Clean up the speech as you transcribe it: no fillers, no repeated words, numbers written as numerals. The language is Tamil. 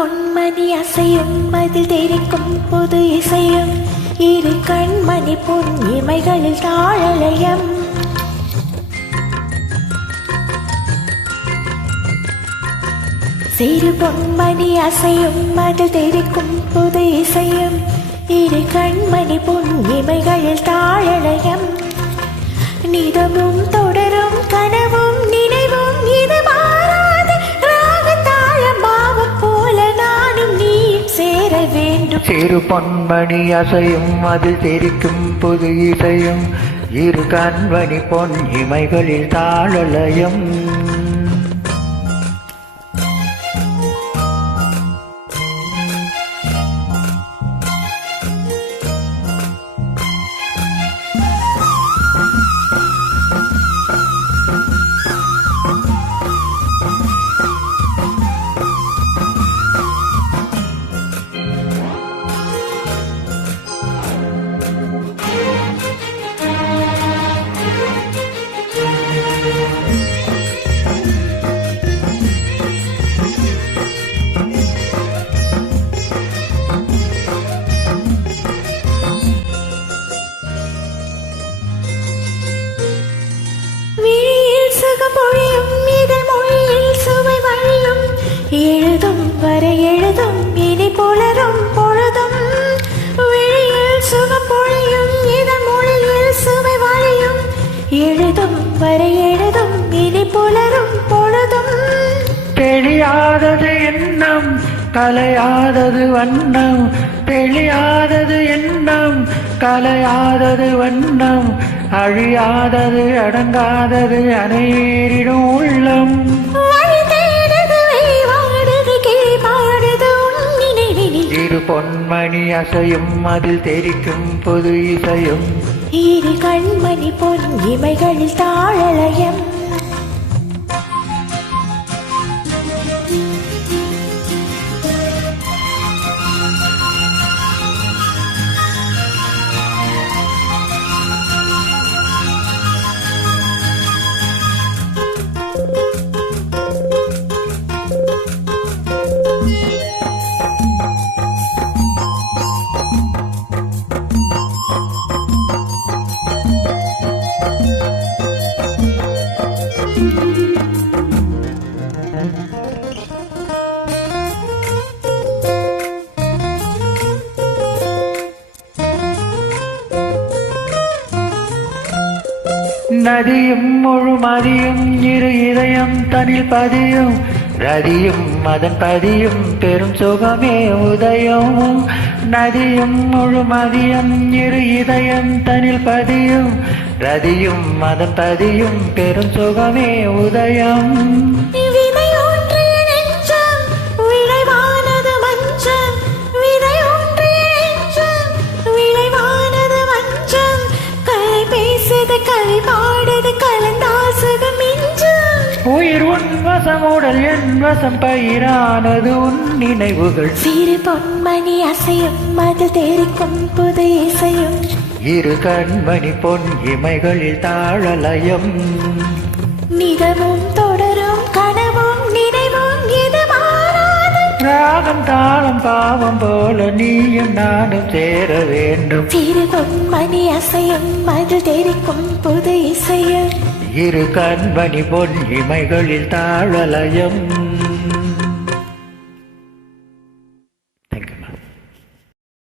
பொன்மணி அசையும் அதில் தெரிக்கும் புது இசையும் இரு கண்மணி பொன் இமைகளில் தாழலயம். சிறு பொன்மணி அசையும் அதில் தெரிக்கும் புது இசையும் இரு கண்மணி பொன் இமைகளில் தாழலயம். நிதமும் தொடரும் கனவும் நினைவும் இது மாறாது ராகத்தாளம் பாவம் போல நானும் நீயும் சேர வேண்டும். சிறு பொன்மணி அசையும் அதில் தெரிக்கும் புது இசையும் இரு கண்மணி பொன் இமைகளில் தாழலயம். பொழியும் இதழ் மொழியில் சுவை வழியும் எழுதும் வரை எழுதும் இனி புலரும் பொழுதும். விழியில் சுகம் பொழியும் இதழ் மொழியில் சுவை வழியும் எழுதும் வரை எழுதும் இனி புலரும் பொழுதும். தெளியாதது எண்ணம் கலையாதது வண்ணம், தெளியாதது எண்ணம் கலையாதது வண்ணம், அழியாதது அடங்காதது அனைவரிடம் உள்ளம். இரு பொன்மணி அசையும் அதில் தெரிக்கும் புது இசையும் இரு கண்மணி பொன் இமைகளில் தாழலயம். நதியும் முழுமதியும் இரு இதயம் தனில் பதியும், ரதியும் அதன் பதியும் பெரும் சுகமே உதயம். நதியும் முழுமதியும் இரு இதயம் தனில் பதியும், ரதியும் அதன் பதியும் பெரும் சுகமே உதயம். உயிர் உன்வசம் உடல் என் வசம் பயிரானது உன் நினைவுகள். சிறு பொன்மணி அசையும் அது தெரிக்கும் புது இசையும் இரு கண்மணி பொன் இமைகளில் தாழலயம். நிதமும் தொடரும் கனவும் நினைவும் இது மாறாது ராகம் தாளம் பாவம் போல நீயும் நானும் சேர வேண்டும். சிறு பொன்மணி அசையும் அது தெரிக்கும் புது இசையும் இரு கண்மணி பொன் இமைகளில் தாழலயம்.